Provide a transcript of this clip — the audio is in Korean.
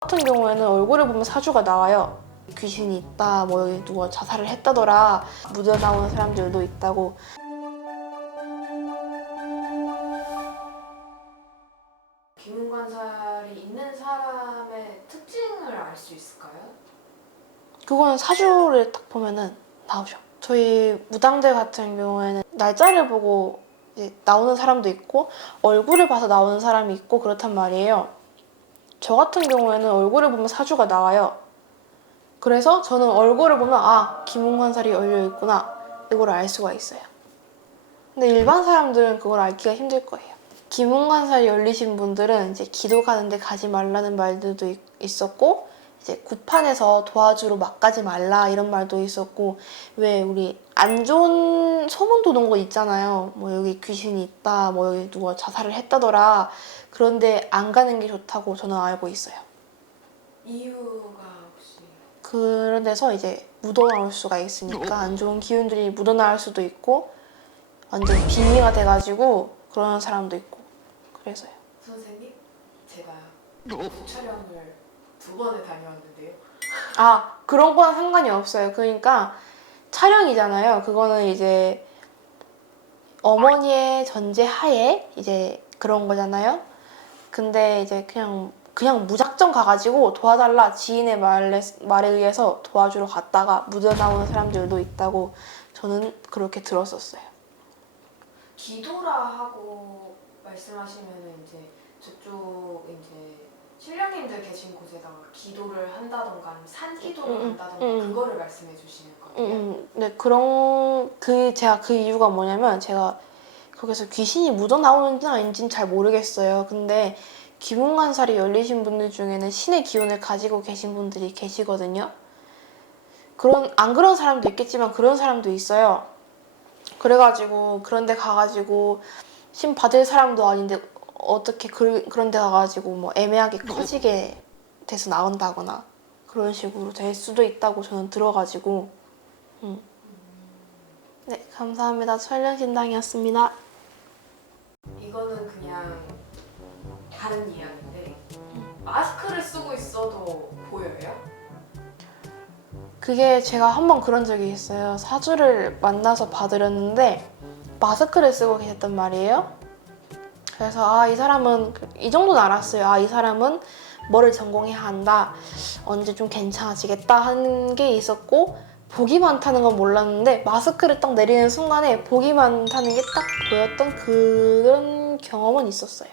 같은 경우에는 얼굴을 보면 사주가 나와요. 귀신이 있다, 뭐 여기 누가 자살을 했다더라, 묻어 나오는 사람들도 있다고. 귀문관살이 있는 사람의 특징을 알 수 있을까요? 그거는 사주를 딱 보면은 나오죠. 저희 무당들 같은 경우에는 날짜를 보고 이제 나오는 사람도 있고 얼굴을 봐서 나오는 사람이 있고 그렇단 말이에요. 저 같은 경우에는 얼굴을 보면 사주가 나와요. 그래서 저는 얼굴을 보면 아 김홍관살이 열려 있구나 이걸 알 수가 있어요. 근데 일반 사람들은 그걸 알기가 힘들 거예요. 김홍관살이 열리신 분들은 이제 기도 가는데 가지 말라는 말들도 있- 있었고 이제 구판에서 도와주러 막 가지 말라 이런 말도 있었고 왜 우리 안 좋은 소문 도는 거 있잖아요. 뭐 여기 귀신이 있다, 뭐 여기 누가 자살을 했다더라. 그런데 안 가는 게 좋다고 저는 알고 있어요. 이유가 혹시 그런 데서 이제 묻어나올 수가 있으니까 안 좋은 기운들이 묻어나올 수도 있고 완전 빙의가 돼가지고 그러는 사람도 있고 그래서요. 선생님 제가 그 촬영을 두 번을 다녀왔는데요. 아 그런 거랑 상관이 없어요. 그러니까 촬영이잖아요. 그거는 이제 어머니의 전제 하에 이제 그런 거잖아요. 근데 이제 그냥 그냥 무작정 가가지고 도와달라 지인의 말에, 말에 의해서 도와주러 갔다가 묻어 나오는 사람들도 있다고 저는 그렇게 들었었어요. 기도라 하고 말씀하시면은 이제 저쪽 이제 신령님들 계신 곳에다가 기도를 한다던가 아니면 산 기도를 음, 음, 한다던가 음, 음. 그거를 말씀해 주시는 음, 거예요. 음, 네 그런 그 제가 그 이유가 뭐냐면 제가 거기서 귀신이 묻어 나오는지는 아닌지는 잘 모르겠어요. 근데 기문관살이 열리신 분들 중에는 신의 기운을 가지고 계신 분들이 계시거든요. 그런 안 그런 사람도 있겠지만 그런 사람도 있어요. 그래가지고 그런데 가가지고 신 받을 사람도 아닌데 어떻게 그, 그런 데 가 가지고 뭐 애매하게 커지게 돼서 나온다거나 그런 식으로 될 수도 있다고 저는 들어가지고. 음. 네 감사합니다. 촬영신당이었습니다. 이거는 그냥 다른 이야기인데 마스크를 쓰고 있어도 보여요? 그게 제가 한 번 그런 적이 있어요. 사주를 만나서 봐드렸는데 마스크를 쓰고 계셨단 말이에요 그래서 아 이 사람은 이 정도는 알았어요. 아 이 사람은 뭐를 전공해야 한다. 언제 좀 괜찮아지겠다 하는 게 있었고 복이 많다는 건 몰랐는데 마스크를 딱 내리는 순간에 복이 많다는 게 딱 보였던 그런 경험은 있었어요